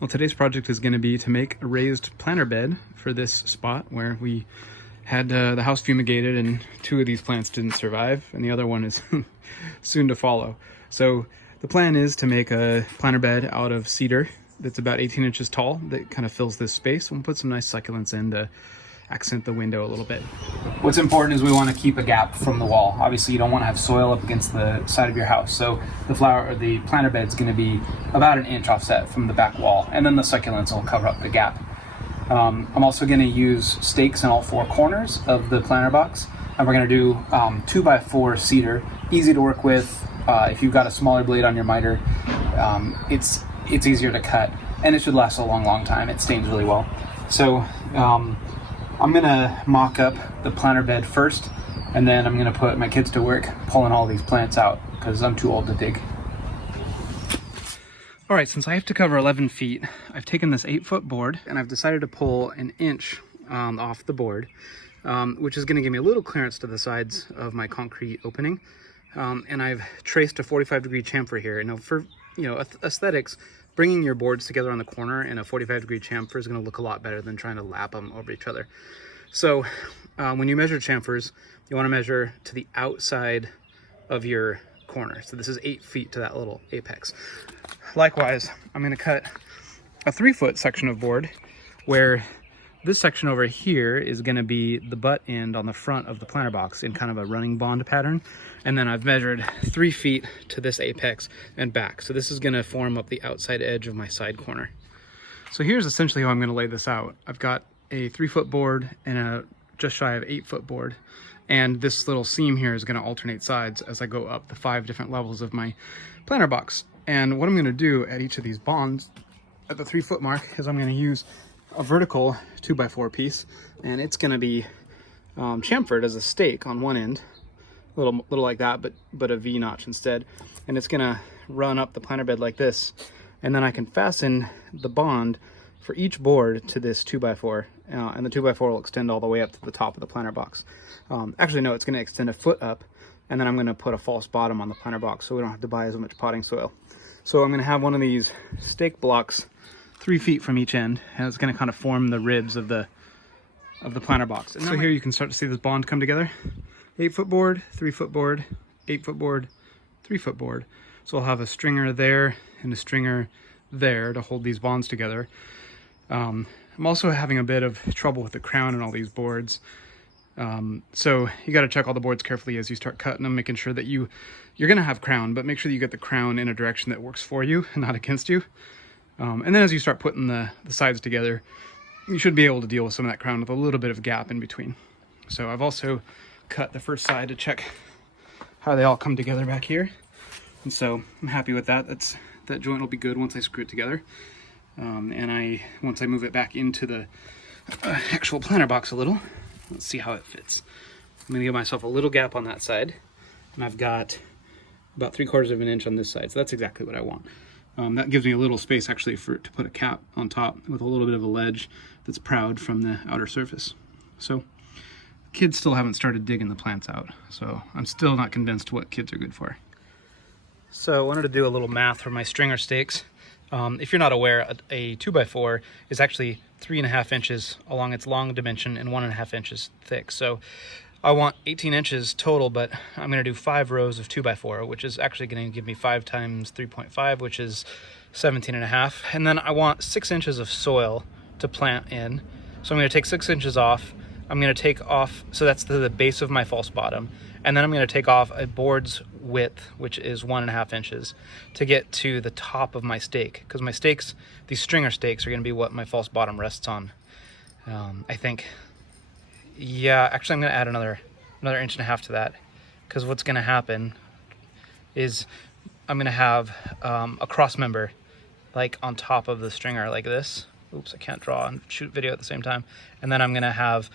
Well, today's project is going to be to make a raised planter bed for this spot where we had the house fumigated and 2 of these plants didn't survive and the other one is soon to follow. So the plan is to make a planter bed out of cedar that's about 18 inches tall that kind of fills this space. We'll put some nice succulents in to accent the window a little bit. What's important is we want to keep a gap from the wall. Obviously you don't want to have soil up against the side of your house, so the planter bed is going to be about 1 inch offset from the back wall, and then the succulents will cover up the gap. I'm also going to use stakes in all 4 corners of the planter box, and we're going to do 2x4 cedar, easy to work with. If you've got a smaller blade on your miter, it's easier to cut, and it should last a long time. It stains really well. So I'm gonna mock up the planter bed first, and then I'm gonna put my kids to work pulling all these plants out because I'm too old to dig. All right, since I have to cover 11 feet, I've taken this 8-foot board and I've decided to pull 1 inch off the board, which is gonna give me a little clearance to the sides of my concrete opening. And I've traced a 45-degree chamfer here. Now for aesthetics, bringing your boards together on the corner in a 45-degree chamfer is going to look a lot better than trying to lap them over each other. So when you measure chamfers, you want to measure to the outside of your corner. So this is 8 feet to that little apex. Likewise, I'm going to cut a 3-foot section of board where this section over here is going to be the butt end on the front of the planter box in kind of a running bond pattern. And then I've measured 3 feet to this apex and back. So this is going to form up the outside edge of my side corner. So here's essentially how I'm going to lay this out. I've got a 3-foot board and a just shy of 8-foot board. And this little seam here is going to alternate sides as I go up the 5 different levels of my planter box. And what I'm going to do at each of these bonds at the 3-foot mark is I'm going to use a vertical 2x4 piece, and it's going to be chamfered as a stake on one end, a little like that, but a V notch instead. And it's going to run up the planter bed like this, and then I can fasten the bond for each board to this 2x4, and the 2x4 will extend all the way up to the top of the planter box. Actually, no, it's going to extend a foot up, and then I'm going to put a false bottom on the planter box so we don't have to buy as much potting soil. So I'm going to have one of these stake blocks 3 feet from each end, and it's going to kind of form the ribs of the planter box. And so here you can start to see this bond come together. 8-foot board, 3-foot board, 8-foot board, 3-foot board. So I'll have a stringer there and a stringer there to hold these bonds together. I'm also having a bit of trouble with the crown in all these boards. So you got to check all the boards carefully as you start cutting them, making sure that you're going to have crown, but make sure that you get the crown in a direction that works for you and not against you. And then as you start putting the sides together, you should be able to deal with some of that crown with a little bit of gap in between. So I've also cut the first side to check how they all come together back here. And so I'm happy with that. That joint will be good once I screw it together. And once I move it back into the actual planter box a little, let's see how it fits. I'm going to give myself a little gap on that side, and I've got about 3/4 of an inch on this side. So that's exactly what I want. That gives me a little space actually to put a cap on top with a little bit of a ledge that's proud from the outer surface. So kids still haven't started digging the plants out, so I'm still not convinced what kids are good for. So I wanted to do a little math for my stringer stakes. If you're not aware, a 2x4 is actually 3.5 inches along its long dimension and 1.5 inches thick. So I want 18 inches total, but I'm going to do 5 rows of 2x4, which is actually going to give me 5 times 3.5, which is 17.5. And then I want 6 inches of soil to plant in. So I'm going to take 6 inches off. I'm going to take off, so that's the base of my false bottom. And then I'm going to take off a board's width, which is 1.5 inches, to get to the top of my stake. Because my stakes, these stringer stakes, are going to be what my false bottom rests on. I think. Yeah, actually I'm going to add another 1.5 inches to that, because what's going to happen is I'm going to have a cross member like on top of the stringer like this. Oops, I can't draw and shoot video at the same time. And then I'm going to have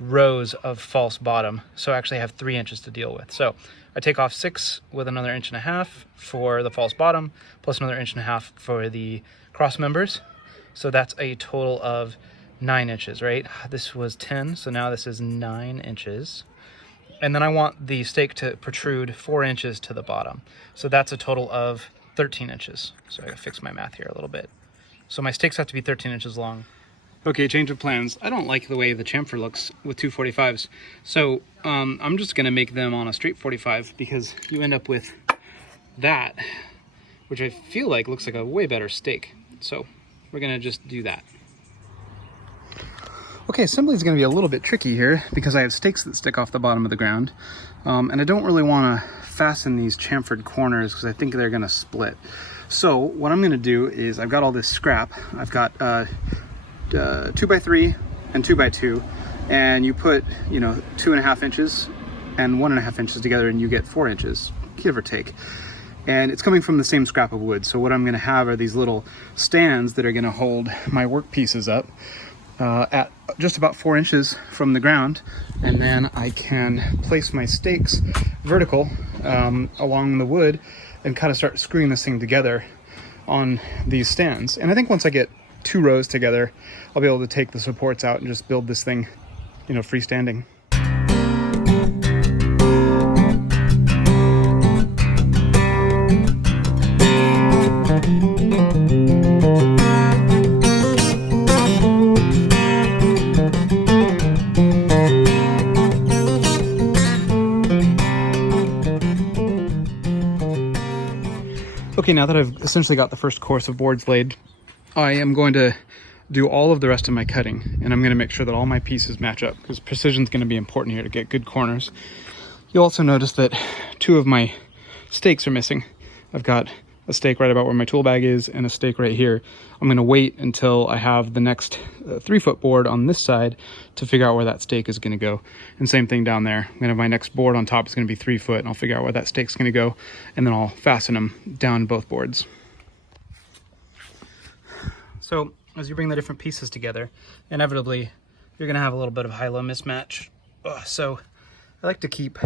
rows of false bottom, so I actually have 3 inches to deal with. So I take off 6 with another 1.5 inches for the false bottom, plus another 1.5 inches for the cross members. So that's a total of 9 inches, right? This was 10, so now this is 9 inches. And then I want the stake to protrude 4 inches to the bottom. So that's a total of 13 inches. So I gotta fix my math here a little bit. So my stakes have to be 13 inches long. Okay, change of plans. I don't like the way the chamfer looks with 245s. So I'm just gonna make them on a straight 45 because you end up with that, which I feel like looks like a way better stake. So we're gonna just do that. Okay, assembly is going to be a little bit tricky here because I have stakes that stick off the bottom of the ground. And I don't really want to fasten these chamfered corners because I think they're going to split. So what I'm going to do is I've got all this scrap. I've got 2x3 and 2x2, and you put, 2.5 inches and 1.5 inches together and you get 4 inches, give or take. And it's coming from the same scrap of wood. So what I'm going to have are these little stands that are going to hold my work pieces up at just about 4 inches from the ground, and then I can place my stakes vertical along the wood and kind of start screwing this thing together on these stands. And I think once I get 2 rows together, I'll be able to take the supports out and just build this thing, freestanding. Okay, now that I've essentially got the first course of boards laid, I am going to do all of the rest of my cutting, and I'm going to make sure that all my pieces match up because precision is going to be important here to get good corners. You'll also notice that 2 of my stakes are missing. I've got a stake right about where my tool bag is and a stake right here. I'm going to wait until I have the next 3-foot board on this side to figure out where that stake is going to go. And same thing down there. I'm going to have my next board on top is going to be 3 foot, and I'll figure out where that stake's going to go, and then I'll fasten them down both boards. So as you bring the different pieces together, inevitably you're going to have a little bit of high-low mismatch. So I like to keep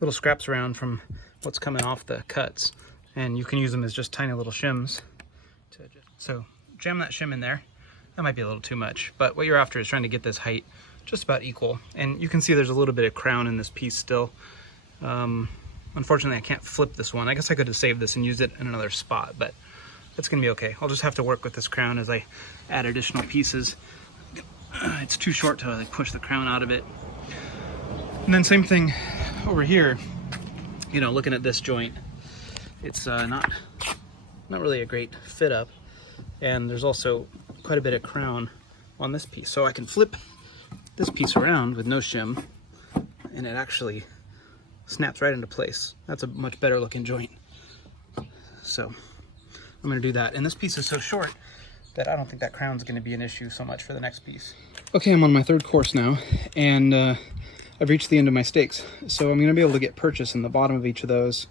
little scraps around from what's coming off the cuts, and you can use them as just tiny little shims. So jam that shim in there. That might be a little too much, but what you're after is trying to get this height just about equal. And you can see there's a little bit of crown in this piece still. Unfortunately, I can't flip this one. I guess I could have saved this and used it in another spot, but it's gonna be okay. I'll just have to work with this crown as I add additional pieces. It's too short to like push the crown out of it. And then same thing over here, looking at this joint, it's not really a great fit up, and there's also quite a bit of crown on this piece. So I can flip this piece around with no shim, and it actually snaps right into place. That's a much better looking joint. So I'm going to do that. And this piece is so short that I don't think that crown's going to be an issue so much for the next piece. Okay, I'm on my 3rd course now, and I've reached the end of my stakes. So I'm going to be able to get purchase in the bottom of each of those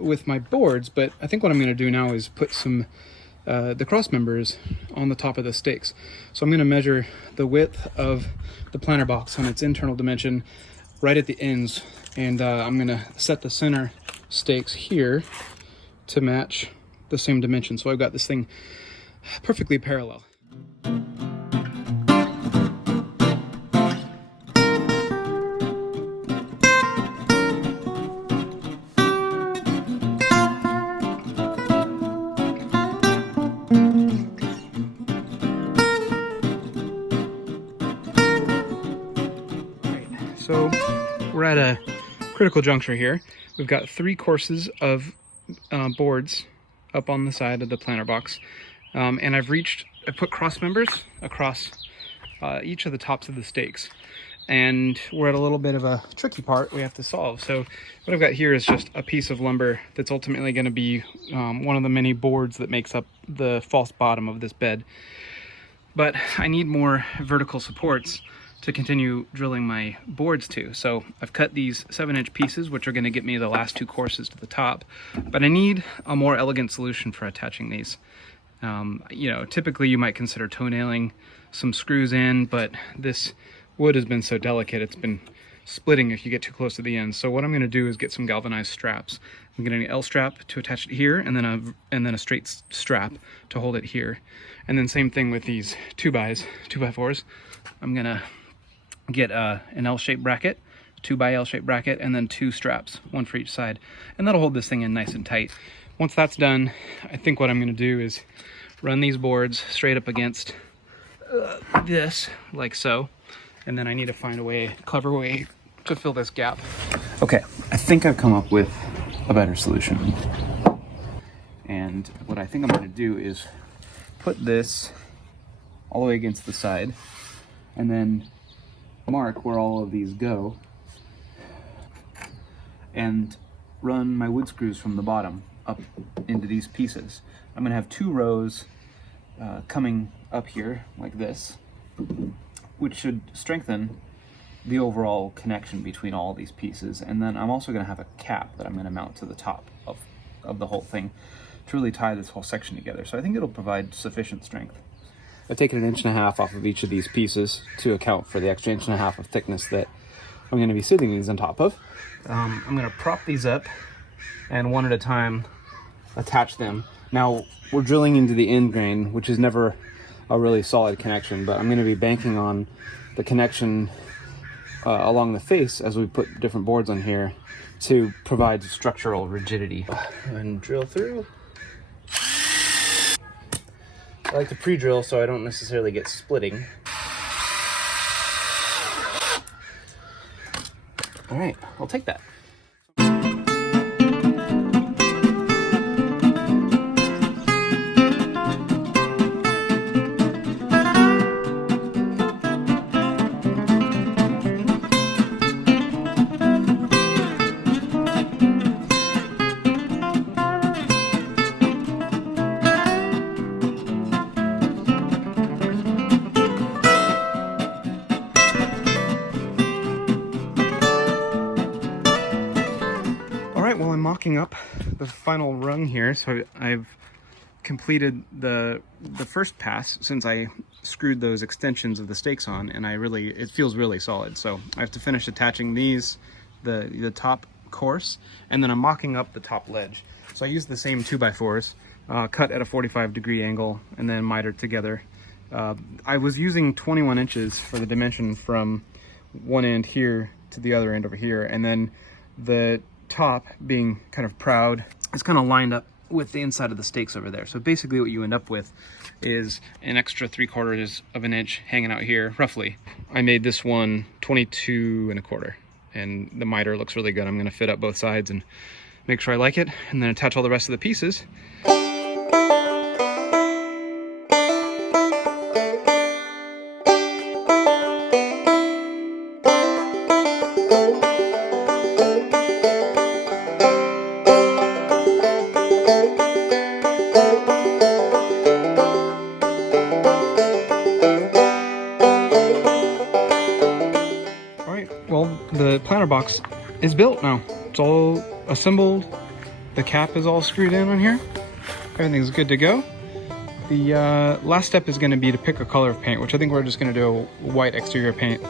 with my boards, but I think what I'm going to do now is put some the cross members on the top of the stakes. So I'm going to measure the width of the planter box on its internal dimension right at the ends, and I'm going to set the center stakes here to match the same dimension. So I've got this thing perfectly parallel. So we're at a critical juncture here. We've got 3 courses of boards up on the side of the planter box, and I put cross members across each of the tops of the stakes, and we're at a little bit of a tricky part we have to solve. So what I've got here is just a piece of lumber that's ultimately going to be one of the many boards that makes up the false bottom of this bed, but I need more vertical supports to continue drilling my boards to. So I've cut these 7-inch pieces, which are going to get me the last 2 courses to the top, but I need a more elegant solution for attaching these. Typically you might consider toenailing some screws in, but this wood has been so delicate, it's been splitting if you get too close to the end. So what I'm going to do is get some galvanized straps. I'm getting an L strap to attach it here, and then a straight strap to hold it here. And then same thing with these 2x4s. I'm going to get an L-shaped bracket, 2x L-shaped bracket, and then 2 straps, 1 for each side, and that'll hold this thing in nice and tight. Once that's done, I think what I'm going to do is run these boards straight up against this, like so. And then I need to find a clever way to fill this gap. Okay, I think I've come up with a better solution. And what I think I'm gonna do is put this all the way against the side and then mark where all of these go and run my wood screws from the bottom up into these pieces. I'm gonna have 2 rows coming up here like this, which should strengthen the overall connection between all these pieces. And then I'm also gonna have a cap that I'm gonna mount to the top of the whole thing to really tie this whole section together. So I think it'll provide sufficient strength. I've taken 1.5 inches off of each of these pieces to account for the extra 1.5 inches of thickness that I'm gonna be sitting these on top of. I'm gonna prop these up and one at a time attach them. Now we're drilling into the end grain, which is never a really solid connection, but I'm gonna be banking on the connection along the face as we put different boards on here to provide structural rigidity. And drill through. I like to pre-drill so I don't necessarily get splitting. All right, I'll take that. Well, I'm mocking up the final rung here, so I've completed the first pass since I screwed those extensions of the stakes on, and it feels really solid. So I have to finish attaching these, the top course, and then I'm mocking up the top ledge. So I use the same 2x4s, cut at a 45-degree angle, and then mitered together. I was using 21 inches for the dimension from one end here to the other end over here, and then the top, being kind of proud, is kind of lined up with the inside of the stakes over there. So basically what you end up with is an extra 3/4 of an inch hanging out here, roughly. I made this one 22 1/4, and the miter looks really good. I'm gonna fit up both sides and make sure I like it, and then attach all the rest of the pieces. Well, the planter box is built now. It's all assembled. The cap is all screwed in on here. Everything's good to go. The last step is going to be to pick a color of paint, which I think we're just going to do a white exterior paint.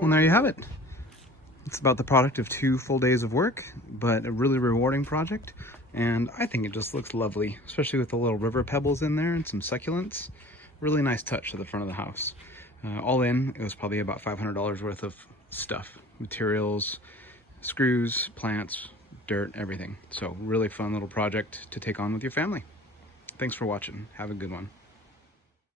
Well, there you have it. It's about the product of 2 full days of work, but a really rewarding project. And I think it just looks lovely, especially with the little river pebbles in there and some succulents. Really nice touch to the front of the house. All in, it was probably about $500 worth of stuff, materials, screws, plants, dirt, everything. So really fun little project to take on with your family. Thanks for watching. Have a good one.